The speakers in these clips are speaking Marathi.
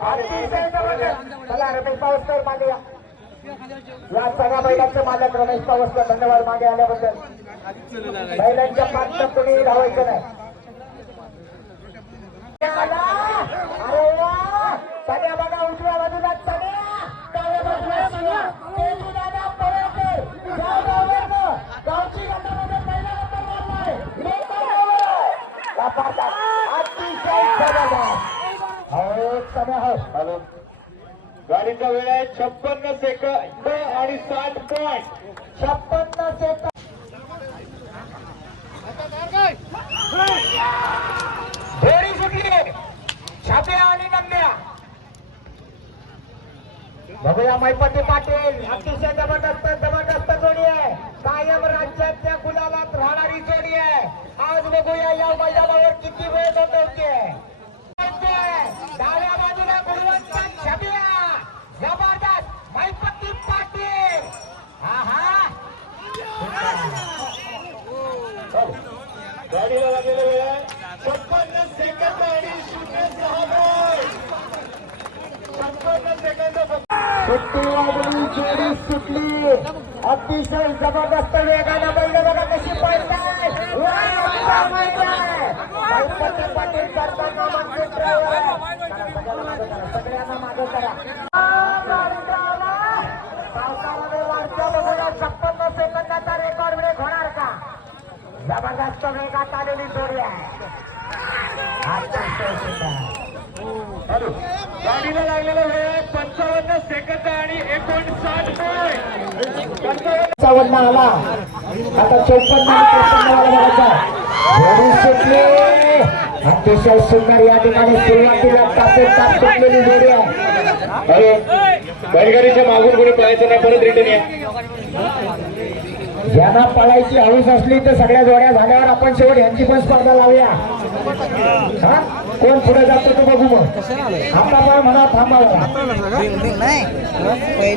या रमेश पावसकर मागे या. सगळ्या बैलांचे मालक रमेश पावसकर धन्यवाद मागे आल्याबद्दल. बैलांच्या पात्र कोणी धावायचं नाही. सगळ्या बघा उजव्या बाजूला अतिशय हॅलो. गाडीचा वेळ आहे छप्पन्न सेकंद आणि साठ पॉईंट छप्पन्न सेकंद. घोडी सुटली. छाप्या आणि नंद्या. बघूया मैपती पाटील. अतिशय जबरदस्त जबरदस्त जोडी आहे. कायम राज्याच्या गुलालात राहणारी जोडी आहे. आज बघूया या मैदानावर किती वेळ नोंदवते डाव्या बाजूला गुणवंत छबिया जबरदस्त मैपती पाटील हा हा गाडीला लागलेला वेळ आहे छप्पन्न सेकंद आणि शून्य सहा पॉईंट छप्पन्न सेकंद फक्त सुट्टी लागली जोडी सुटली अतिशय जबरदस्त वेगानं बैल बघा कशी पळताय पाटील करताना सगळ्यांना मागे करा पावसामध्ये वाढत्या बघूया छप्पन्न सेकंदाचा रेकॉर्ड ब्रेक होणार का जबरदस्त वेगात आलेली जोडी आहे हॅलो गाडीला लागलेला वेळ पंचावन्न सेकंद आणि एकोणसाठ पंचावन्न आला. आता चौपन्न अतिशय सुंदर या ठिकाणी सुरुवातीला टापून सुटलेली जोडी आहे. अरे बैलगाडीच्या मागून कोणी पळायचं नाही परत रिटर्न या. ज्यांना पळायची हळूस असली तर सगळ्या जोड्या झाल्यावर आपण शेवट यांची पण स्पर्धा लावूया. हा? कोण पुढे जातो तो बघू मग. आता पण म्हणा थांबा नाही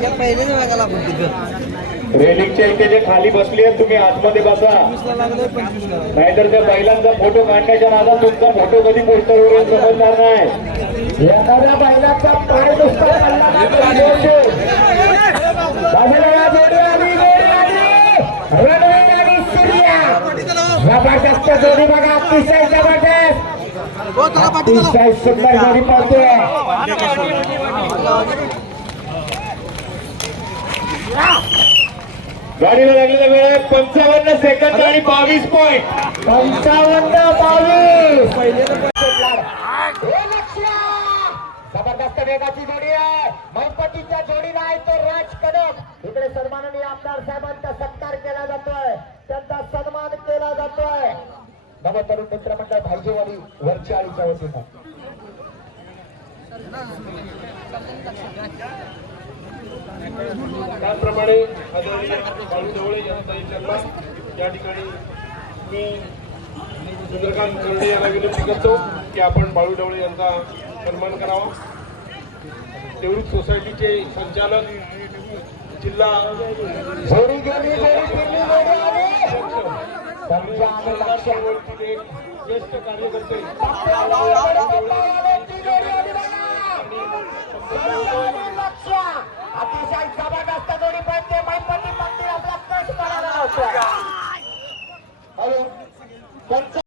पहिलेच बघायला आपण तिथं रेलिंगच्या इथे जे खाली बसली आहेत तुम्ही आतमध्ये बसा. नाहीतर त्या बैलांचा फोटो काढण्याच्या नादात तुमचा फोटो कधी पोस्टरवर येऊन समजणार नाही. एखाद्या बैलाचा पाय नुसता जोडी जबरदस्त जोडी बघा अतिशय जबरदस्त. अतिशय सुंदर गाडीला लागलेला वेळ आहे पंचावन्न सेकंद आणि बावीस पॉईंट पंचावन्न बावीस. हे लक्ष्य जबरदस्त वेगाची जोडी आहे. मैपतीच्या जोडीला आहे तो राज कदम. इकडे सन्माननीय आमदार साहेबांचा सत्कार केला जातोय. त्यांचा सन्मान केला जातोय. नव तरुण मित्र मंडळ भाईजेवाडी वरच्या आळीच्या वतीनं. त्याचप्रमाणे ढवळे यांचा या ठिकाणी मी चंद्रकांत कर्डे यांना विनंती करतो की आपण बाळू ढवळे यांचा सन्मान करावा. देवरुख सोसायटीचे संचालक जिल्हा एक ज्येष्ठ कार्यकर्ते